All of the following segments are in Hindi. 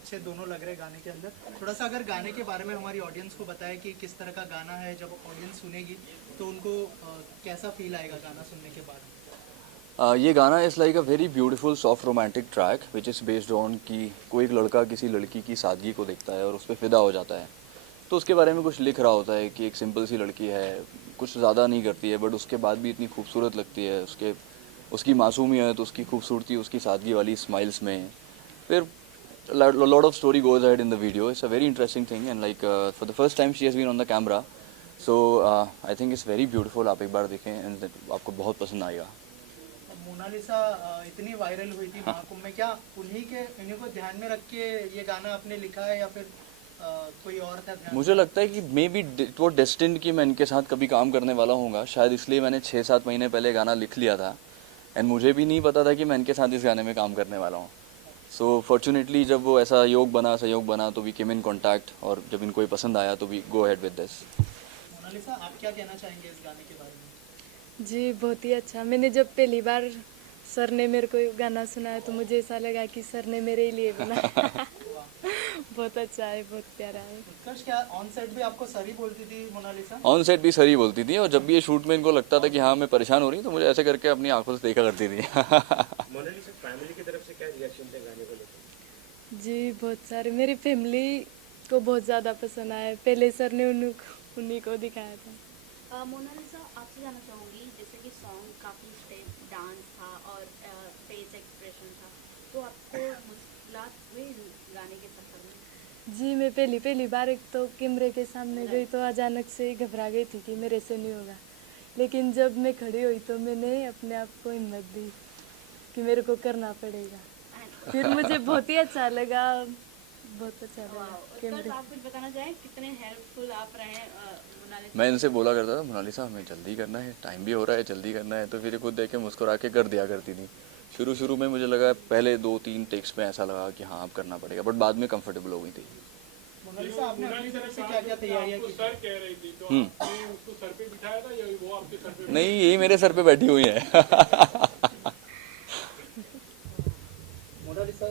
अच्छे दोनों लग रहे हैं गाने के अंदर। थोड़ा सा अगर गाने के बारे में हमारी ऑडियंस को बताएं कि किस तरह का गाना है, जब ऑडियंस सुनेगी तो उनको कैसा फील आएगा गाना सुनने के बाद। ये गाना is like a very beautiful soft romantic track which is based on कि कोई एक लड़का किसी लड़की की सादगी को देखता है और उस पर फ़िदा हो जाता है। तो उसके बारे में कुछ लिख रहा होता है कि एक सिंपल सी लड़की है, कुछ ज़्यादा नहीं करती है, बट उसके बाद भी इतनी खूबसूरत लगती है। उसकी मासूमियत, उसकी खूबसूरती, उसकी सादगी वाली स्माइल्स में फिर lot of story goes ahead in the video. It's a very interesting thing and like for the first time she has been on the camera. So I think it's very beautiful. आप एक बार देखें एंड आपको बहुत पसंद आएगा. मोनालिसा इतनी वायरल हुई थी महाकुंभ में, क्या इन्हीं को ध्यान में रख के ये गाना आपने लिखा है या फिर कोई और था ध्यान मुझे में? लगता है कि may be it was destined कि मैं इनके साथ कभी काम करने वाला हूँगा. शायद इसलिए मैंने 6-7 महीने पहले गाना लिख लिया था एंड मुझे भी नहीं पता था कि मैं इनके साथ इस गाने में काम करने वाला हूँ. सो फॉर्चुनेटली जब वो ऐसा सहयोग बना तो वी केम इन कॉन्टैक्ट और जब इनको ये पसंद आया तो we go ahead with this. Monalisa, आप क्या कहना चाहेंगे इस गाने के बारे में? जी बहुत ही अच्छा। मैंने जब पहली बार सर ने मेरे को गाना सुनाया तो मुझे ऐसा लगा कि सर ने मेरे ही लिए बनाया। बहुत अच्छा है, बहुत प्यारा है। उत्कर्ष, क्या ऑन सेट भी आपको सर ही बोलती थी मोनालिसा? ऑन सेट भी सही बोलती थी और जब भी ये शूट में इनको लगता था कि हाँ मैं परेशान हो रही हूँ तो मुझे ऐसे करके अपनी आंखों से देखा करती थी. मोनालिसा, फैमिली की तरफ से क्या रिएक्शन थे गाने को लेकर? जी बहुत सारे, मेरी फैमिली को बहुत ज़्यादा पसंद आया। पहले सर ने उन्हीं को दिखाया था। मोनालिसा, आपसे जानना चाहूँगी, जैसे कि सॉन्ग काफ़ी स्टेप डांस था और फेस एक्सप्रेशन था, तो आपको मुश्किलात हुई गाने के सफर में? जी मैं पहली बार एक तो कैमरे के सामने गई तो अचानक से ही घबरा गई थी कि मेरे से नहीं होगा। लेकिन जब मैं खड़ी हुई तो मैंने अपने आप को हिम्मत दी कि मेरे को करना पड़ेगा। फिर मुझे बहुत ही अच्छा लगा, बहुत अच्छा लगा। उत्कर्ष, आप कुछ बताना चाहें, कितने हेल्पफुल आप रहे मोनालिसा? मैं इनसे बोला करता था मोनालिसा हमें जल्दी करना है, टाइम भी हो रहा है, जल्दी करना है, तो फिर खुद देख के मुस्कुरा के कर दिया करती थी. शुरू में मुझे लगा, पहले 2-3 टेक्स में ऐसा लगा कि हाँ अब करना पड़ेगा, बट बाद में कंफर्टेबल हो गई थी. मोनालिसा, आपने अपनी तरफ से क्या क्या तैयारियां की? सर कह रही थी तो आपने उसको सर पे बिठाया था या वो आपके सर पे? नहीं, यही मेरे सर पे बैठी हुई है. मोनालिसा,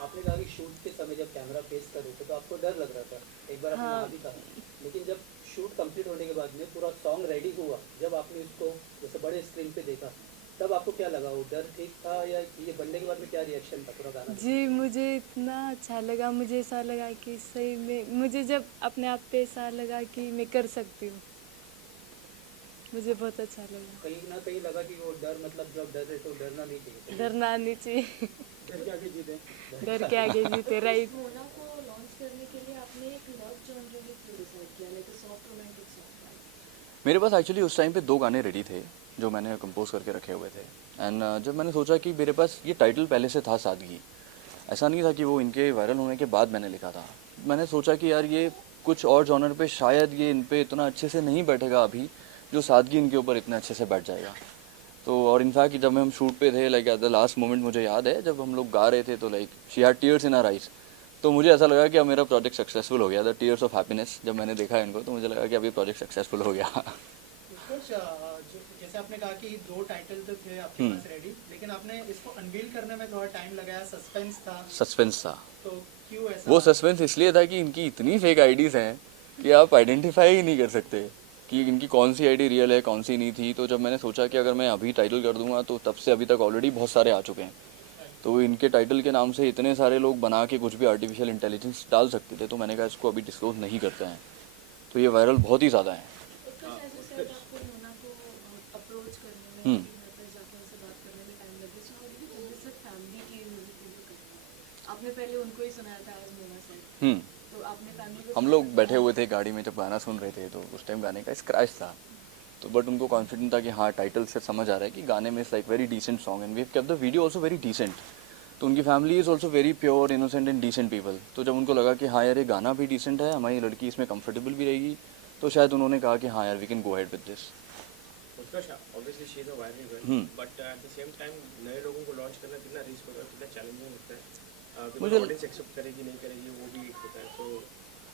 आपने कहा कि शूट के समय जब कैमरा फेस कर रहे थे तो आपको डर लग रहा था, एक बार आपने हाँ। कहा भी था, लेकिन जब शूट कंप्लीट होने के बाद में पूरा सॉन्ग रेडी हुआ, जब आपने उसको जैसे बड़े स्क्रीन पे देखा, तब आपको क्या लगा? वो डर ठीक था या ये बनने के बाद में क्या रिएक्शन था पूरा गाना? जी मुझे इतना अच्छा लगा, मुझे ऐसा लगा कि सही में, मुझे जब अपने आप पे ऐसा लगा कि मैं कर सकती हूँ, मुझे बहुत अच्छा लगा। कहीं ना कहीं लगा कि वो डर, मतलब जब डर रहे तो डरना नहीं चाहिए। डरना नहीं चाहिए। डर के आगे जीते। डर के आगे जीते, राइट। मोना को लॉन्च करने के लिए आपने एक लव जॉनर भी क्यों डिसाइड किया, लाइक सॉफ्ट रोमांटिक सॉन्ग? मेरे पास एक्चुअली उस टाइम पे 2 गाने रेडी थे जो मैंने कंपोज करके रखे हुए थे. एंड जब मैंने सोचा कि मेरे पास ये टाइटल पहले से था सादगी, ऐसा नहीं था कि वो इनके वायरल होने के बाद मैंने लिखा था. मैंने सोचा कि यार ये कुछ और जॉनर पे शायद ये इन पे इतना अच्छे से नहीं बैठेगा अभी, जो सादगी इनके ऊपर इतने अच्छे से बैठ जाएगा. तो और इनफैक्ट जब हम शूट पे थे, like at the last moment मुझे याद है जब हम लोग गा रहे थे तो like she had tears in her eyes. तो मुझे ऐसा लगा कि अब मेरा प्रोजेक्ट सक्सेसफुल हो गया. द टीयर्स ऑफ हैप्पीनेस जब मैंने देखा इनको तो मुझे लगा कि अब ये प्रोजेक्ट सक्सेसफुल हो गया. उत्कर्ष, जैसे आपने कहा कि 2 टाइटल तो थे आपके पास रेडी, लेकिन आपने इसको अनवील करने में थोड़ा टाइम लगाया, सस्पेंस था, सस्पेंस था. तो क्यों ऐसा? वो सस्पेंस इसलिए था कि इनकी इतनी फेक आईडीज़ हैं कि आप आइडेंटिफाई ही नहीं कर सकते कि इनकी कौन सी आईडी रियल है, कौन सी नहीं थी. तो जब मैंने सोचा कि अगर मैं अभी टाइटल कर दूंगा तो तब से अभी तक ऑलरेडी बहुत सारे आ चुके हैं, तो इनके टाइटल के नाम से इतने सारे लोग बना के कुछ भी आर्टिफिशियल इंटेलिजेंस डाल सकते थे. तो मैंने कहा इसको अभी डिस्क्लोज नहीं करते हैं. तो ये वायरल बहुत ही ज़्यादा है. आपको मोना को अप्रोच करने में, घर पर जाकर उनसे बात करने में टाइम लगे, so how did you convince family की म्यूजिक वीडियो करना? आपने पहले उनको ही सुनाया था एज मोना सर, तो आपने फैमिली को हम लोग बैठे हुए थे गाड़ी में जब गाना सुन रहे थे तो उस टाइम गाने का स्क्रैच था. तो बट उनको कॉन्फिडेंट था कि हाँ टाइटल से समझ आ रहा है कि गाने में it's like very decent song and we have kept the video also very decent. तो उनकी family is also very pure, innocent and decent people. तो जब उनको लगा कि हाँ यार ये गाना भी डिसेंट है, हमारी लड़की इसमें कंफर्टेबल भी रहेगी, तो शायद उन्होंने कहा कि हाँ यार we can go ahead with this. Utkarsh, obviously she is a viral girl, but at the same time नए लोगों को लॉन्च करना कितना रिस्क होता है, कितना चैलेंजिंग होता है, मुझे ऑडियंस एक्सेप्ट करेगी नहीं करेगी वो भी एक होता है. तो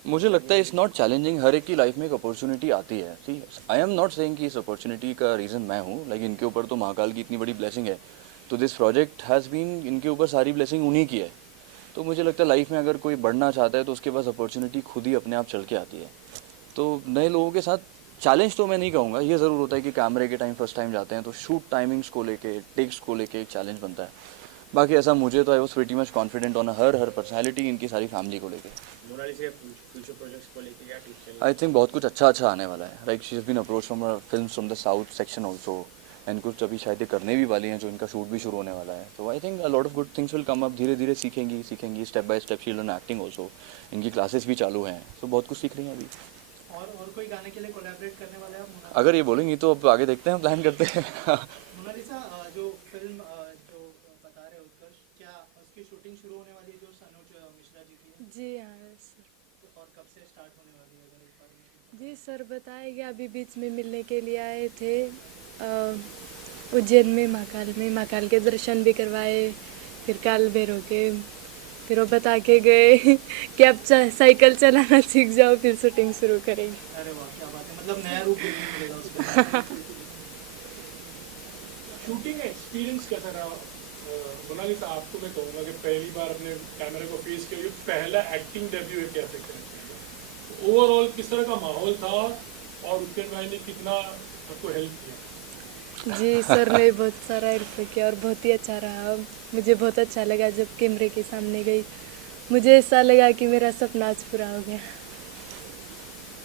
मुझे लगता है इट्स नॉट चैलेंजिंग. हर एक की लाइफ में एक अपॉर्चुनिटी आती है. सी आई एम नॉट सेइंग कि इस अपॉर्चुनिटी का रीज़न मैं हूँ. लाइक इनके ऊपर तो महाकाल की इतनी बड़ी ब्लेसिंग है, तो दिस प्रोजेक्ट हैज़ बीन, इनके ऊपर सारी ब्लेसिंग उन्हीं की है. तो मुझे लगता है लाइफ में अगर कोई बढ़ना चाहता है तो उसके पास अपॉर्चुनिटी खुद ही अपने आप चल के आती है। तो नए लोगों के साथ चैलेंज तो मैं नहीं कहूँगा, ये ज़रूर होता है कि कैमरे के टाइम फर्स्ट टाइम जाते हैं तो शूट टाइमिंग्स को लेके, टेक्स को लेके एक चैलेंज बनता है। बाकी ऐसा मुझे तो I was pretty much confident on her personality, इनकी सारी फैमिली को लेके। मोनालिसा के फ्यूचर प्रोजेक्ट्स को लेके क्या टिप्स चाहिए? आई थिंक बहुत कुछ अच्छा आने वाला है। Like she has been approach from films from the south section also, and कुछ अभी शायद ये करने भी वाली हैं जो इनका शूट भी शुरू होने वाला है। तो I think a lot of good things will come up. धीरे धीरे सीखेंगी step by step. She learn acting also, इनकी क्लासेस भी चालू हैं, तो बहुत कुछ सीख रही हैं अभी। और कोई गाने के लिए कोलैबोरेट करने वाले हैं आप मोनालिसा? अगर ये बोलेंगी तो अब आगे देखते हैं, प्लान करते हैं। मोनालिसा, जो फिल्म जो बता रहे हो उत्कर्ष, क्या उसकी शूटिंग शुरू होने वाली है जो सनोज मिश्रा जी की है? जी हाँ सर। और कब से स्टार्ट होने वाली है, अगर एक बार में? जी सर बताए कि अभी बीच में मिलने के लिए आए थे उज्जैन में, महाकाल के दर्शन भी करवाए, फिर काल भैरव के, फिर वो बता के गए कि अब साइकिल चलाना सीख जाओ फिर शूटिंग शुरू करेंगे। अरे वाह, क्या बात है, मतलब नया रूप देखने को मिलेगा उसको। शूटिंग एक्सपीरियंस कैसा रहा? मोनालिसा, आपको मैं कहूँगा कि पहली बार अपने कैमरे को फेस किया, पहला एक्टिंग डेब्यू है, कैसे करें? ओवरऑल किस तरह का माहौल था और उत्कर्ष भाई ने कितना आपको हेल्प किया? जी सर ने बहुत सारा हेल्प किया और बहुत ही अच्छा रहा। मुझे बहुत अच्छा लगा जब कैमरे के सामने गई, मुझे ऐसा लगा कि मेरा सपना आज पूरा हो गया।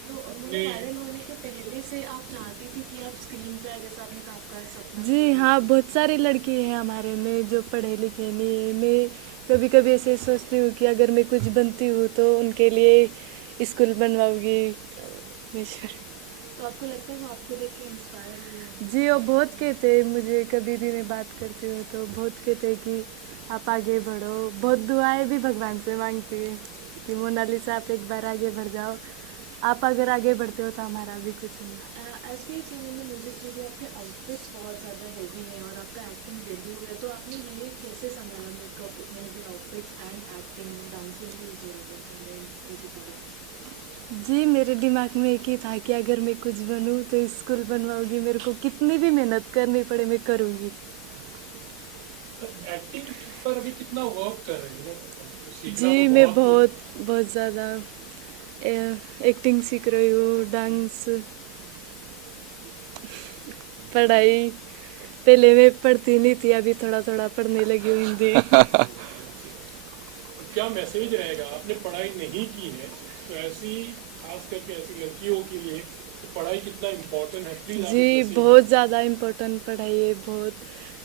तो वायरल होने के पहले से आप चाहती थी कि आप स्क्रीन पे, जैसा आपने कहा आपका सपना? जी हाँ, बहुत सारी लड़की हैं हमारे में जो पढ़े लिखे नहीं है। मैं कभी कभी ऐसे सोचती हूँ कि अगर मैं कुछ बनती हूँ तो उनके लिए स्कूल बनवाऊँगी। तो आपको लगता है वो आपको देख के इंस्पायर हुए? जी वो बहुत कहते हैं, मुझे कभी भी मैं बात करती हूँ तो बहुत कहते हैं कि आप आगे बढ़ो। बहुत दुआएं भी भगवान से मांगती है कि मोनालिसा आप एक बार आगे बढ़ जाओ, आप अगर आगे बढ़ते हो तो हमारा भी कुछ होगा। एज भी चैनल में म्यूजिक वीडियो आपके आउटफिट्स बहुत ज़्यादा हेवी है और आपका एक्टिंग डेब्यू है, तो आपने ये कैसे संभाला makeup, music outfits and acting, dancing भी म्यूजिक? जी मेरे दिमाग में एक ही था कि अगर मैं कुछ बनूं तो स्कूल बनवाऊंगी, मेरे को कितनी भी मेहनत करनी पड़े मैं करूंगी। एक्टिंग पर अभी कितना वर्क कर रही है? सीखना जी तो मैं बहुत बहुत ज़्यादा एक्टिंग सीख रही हूँ, डांस, पढ़ाई। पहले मैं पढ़ती नहीं थी, अभी थोड़ा थोड़ा पढ़ने लगी हूँ हिंदी। क्या मैसेज रहेगा? आपने पढ़ाई नहीं की है तो ऐसी, खास करके ऐसी लड़कियों के लिए तो पढ़ाई कितना इम्पोर्टेंट है? प्लीज आप जी इसमें से- बहुत ज़्यादा इम्पोर्टेंट पढ़ाई है, बहुत।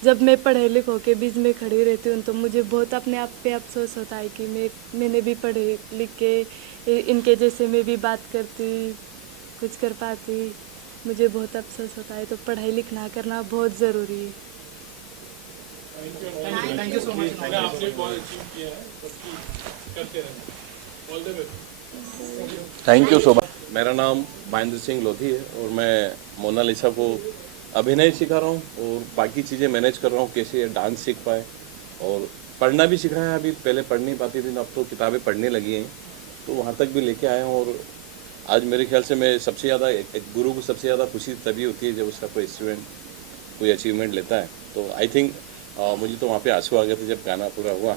जब मैं पढ़े लिखों के बीच में खड़ी रहती हूँ तो मुझे बहुत अपने आप पे अफसोस होता है कि मैंने भी पढ़े लिख के इनके जैसे मैं भी बात करती, कुछ कर पाती। मुझे बहुत अफसोस होता है, तो पढ़ाई लिखना करना बहुत ज़रूरी है। Thank you so much. मैंने आपने बहुत अचीव किया है, सबकी करते रहना। All the best. Thank you so much. मेरा नाम महेंद्र सिंह लोधी है और मैं मोनालिसा को अभिनय सिखा रहा हूँ और बाकी चीज़ें मैनेज कर रहा हूँ, कैसे डांस सीख पाए और पढ़ना भी सीख रहा है। अभी पहले पढ़ नहीं पाती थी, अब तो किताबें पढ़ने लगी हैं, तो वहाँ तक भी लेके आया हूँ। और आज मेरे ख्याल से मैं सबसे ज़्यादा, एक गुरु को सबसे ज़्यादा खुशी तभी होती है जब उसका कोई स्टूडेंट कोई अचीवमेंट लेता है। तो आई थिंक मुझे तो वहाँ पे आंसू आ गए थे जब गाना पूरा हुआ।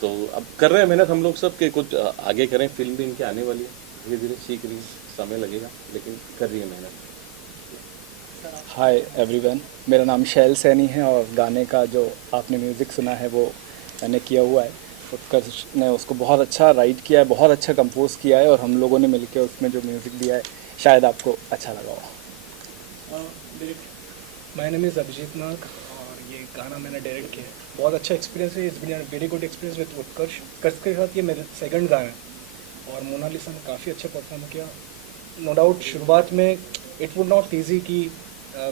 तो अब कर रहे हैं मेहनत हम लोग सब के कुछ आगे करें। फिल्म भी इनकी आने वाली है, धीरे धीरे सीख रही है, समय लगेगा लेकिन कर रही है मेहनत। हाय एवरीवन, मेरा नाम शैल सैनी है और गाने का जो आपने म्यूज़िक सुना है वो मैंने किया हुआ है। उत्कर्ष ने उसको बहुत अच्छा राइट किया है, बहुत अच्छा कंपोज किया है और हम लोगों ने मिलकर उसमें जो म्यूज़िक दिया है शायद आपको अच्छा लगा हो। माय नेम इज़ अभिजीत नाग और ये गाना मैंने डायरेक्ट किया है। बहुत अच्छा एक्सपीरियंस है, it's been very good experience with Utkarsh. Utkarsh के साथ ये मेरा सेकंड गाना है और मोनालिसा ने काफ़ी अच्छा परफॉर्म किया। नो डाउट शुरुआत में इट वुड नॉट ईजी कि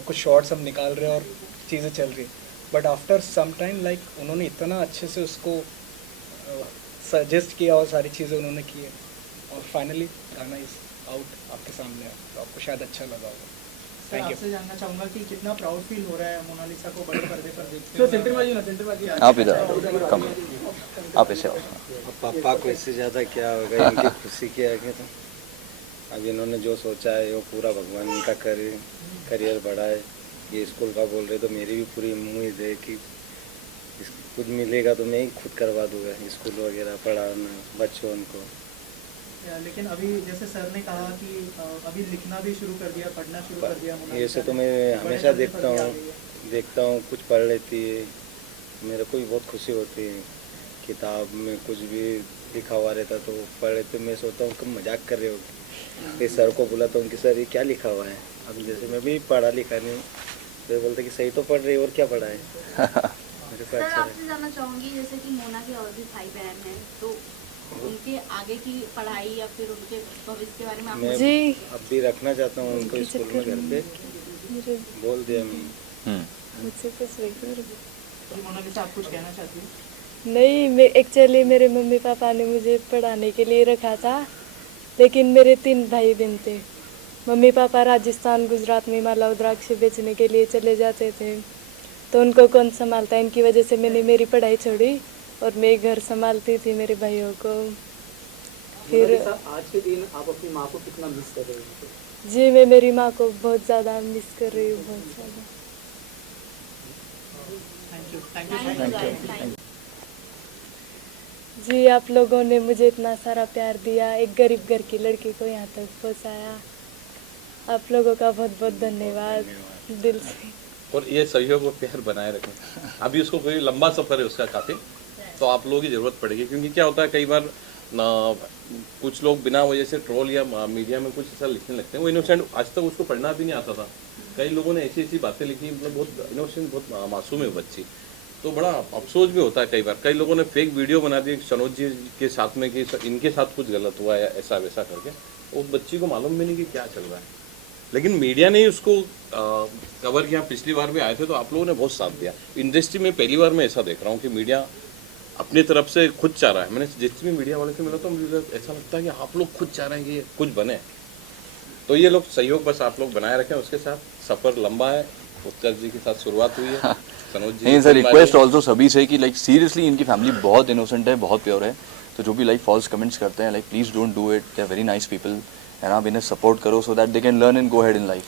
कुछ शॉट्स हम निकाल रहे हैं और चीज़ें चल रही, but after some time like उन्होंने इतना अच्छे से उसको सजेस्ट किया और सारी चीज़ें उन्होंने की है और फाइनली गाना इज आउट आपके सामने है, तो आपको शायद अच्छा लगा होगा। Sir thank you. आपसे जानना चाहूँगा कि कितना प्राउड फील हो रहा है मोनालिसा को बड़े पर्दे पर देखते तो सेंटर बाजी आप इधर कम, आप इसे आओ। पापा को इससे ज़्यादा क्या होगा, इनकी खुशी के आगे। तो अब इन्होंने जो सोचा है वो पूरा भगवान इनका करियर बढ़ाए। ये स्कूल का बोल रहे तो मेरी भी पूरी उम्मीद है कि कुछ मिलेगा तो मैं ही खुद करवा दूंगा, स्कूल वगैरह पढ़ाना बच्चों को। लेकिन अभी जैसे सर ने कहा कि अभी लिखना भी शुरू कर दिया, पढ़ना शुरू कर दिया मोनालिसा ऐसे तो ने। मैं बड़े हमेशा पर्दे पर भी आ गई है। देखता हूँ कुछ पढ़ लेती है, मेरे को भी बहुत खुशी होती है। किताब में कुछ भी लिखा हुआ रहता तो पढ़ लेते, मैं सोचता हूँ कि मजाक कर रहे हो। फिर सर को बुलाता हूँ कि सर ये क्या लिखा हुआ है। अब जैसे मैं भी पढ़ा लिखा नहीं हूँ तो बोलते कि सही तो पढ़ रही है और क्या पढ़ा है। मेरे को सर अच्छा आपसे जानना चाहूँगी, जैसे कि मोना के और भी भाई बहन हैं, तो उनके आगे की पढ़ाई या फिर उनके भविष्य के बारे में आप मैं जी। अब भी रखना चाहता हूँ उनको स्कूल में घर पे, मुझे बोल दिया मैं। मुझसे कुछ नहीं। जी मोनालिसा, आप कुछ कहना चाहती हैं? नहीं, मैं एक्चुअली मेरे मम्मी पापा ने मुझे पढ़ाने के लिए रखा था, लेकिन मेरे 3 भाई बहन थे। मम्मी पापा राजस्थान गुजरात में माला रुद्राक्ष बेचने के लिए चले जाते थे, तो उनको कौन संभालता, इनकी वजह से मैंने मेरी पढ़ाई छोड़ी और मैं घर संभालती थी मेरे भाइयों को। फिर आज के दिन आप अपनी माँ को कितना मिस कर रहे हो? जी, मैं मेरी माँ को बहुत ज़्यादा मिस कर रही हूँ, बहुत ज़्यादा। Thank you so much. जी, आप लोगों ने मुझे इतना सारा प्यार दिया, एक गरीब घर की लड़की को यहाँ तक पहुँचाया। आप लोगों का बहुत बहुत धन्यवाद दिल से। और ये सहयोग और प्यार बनाए रखें। अभी उसको कोई लंबा सफ़र है उसका काफ़ी, तो आप लोगों की ज़रूरत पड़ेगी, क्योंकि क्या होता है कई बार ना कुछ लोग बिना वजह से ट्रोल या मीडिया में कुछ ऐसा लिखने लगते हैं। वो इनोसेंट, आज तक उसको पढ़ना भी नहीं आता था। कई लोगों ने ऐसी ऐसी बातें लिखी, मतलब बहुत इनोसेंट, बहुत मासूम है बच्ची। तो बड़ा अफसोस भी होता है कई बार। कई लोगों ने फेक वीडियो बना दी सनोज जी के साथ में कि इनके साथ कुछ गलत हुआ है, ऐसा वैसा करके। उस बच्ची को मालूम भी नहीं कि क्या चल रहा है, लेकिन मीडिया ने ही उसको कवर किया। पिछली बार भी आए थे तो आप लोगों ने बहुत साथ दिया। इंडस्ट्री में पहली बार मैं ऐसा देख रहा हूँ कि मीडिया अपनी तरफ से खुद चाह रहा है। मैंने जितने भी मीडिया वाले से मिला तो मुझे ऐसा लगता है कि आप लोग खुद चाह रहे हैं कि कुछ बने। तो ये लोग सहयोग बस आप लोग बनाए रखें। उसके साथ सफ़र लंबा है, उत्कर्ष जी के साथ शुरुआत हुई है, सनोज जी। नहीं सर, रिक्वेस्ट ऑल्सो सभी से कि लाइक सीरियसली इनकी फैमिली बहुत इनोसेंट है, बहुत प्योर है। तो जो भी लाइक फॉल्स कमेंट्स करते हैं, like please don't do it, they are very nice people, and आप इन्हें सपोर्ट करो so that they can learn and go head in life.